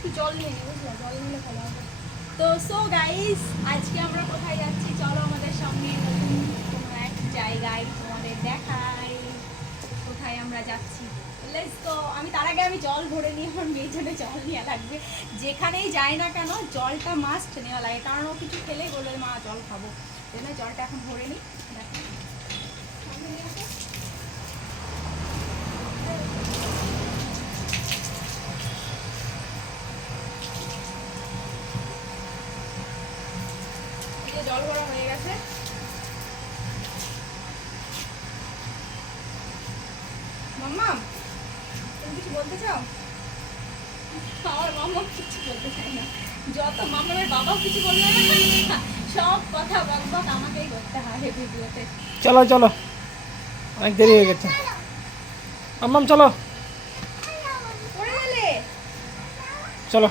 একটু জল নিয়ে নি, বুঝলা, জল নিলে ভালো হবে। তো সো গাইস, আজকে আমরা কোথায় যাচ্ছি, চলো আমাদের সঙ্গে নতুন কোনো এক জায়গায় তোমাদের দেখাই কোথায় আমরা যাচ্ছি। Let's go. তার আগে আমি জল ভরে নিই, আমার মেয়ের জন্য জল নেওয়া লাগবে। যেখানেই যাই না কেন জলটা মাস্ট নেওয়া লাগে, কারণ ও কিছু খেলে বলে মা জল খাবো, এই জন্য জলটা এখন ভরে নিই। দেখো সামনে নিয়ে আসো। এই যে জল ভরা হয়ে গেছে। মাম্মা, তুমি কিছু বলতে চাও? আমার মাম্মা কিছু বলতে চাই না, যত মামার বাবাও কিছু বলবে না, সব কথা বকবক আমাকেই করতে হয় ভিডিওতে। চলো চলো, অনেক দেরি হয়ে গেছে। আম্মাম চলো পড়ে গেলে চলো।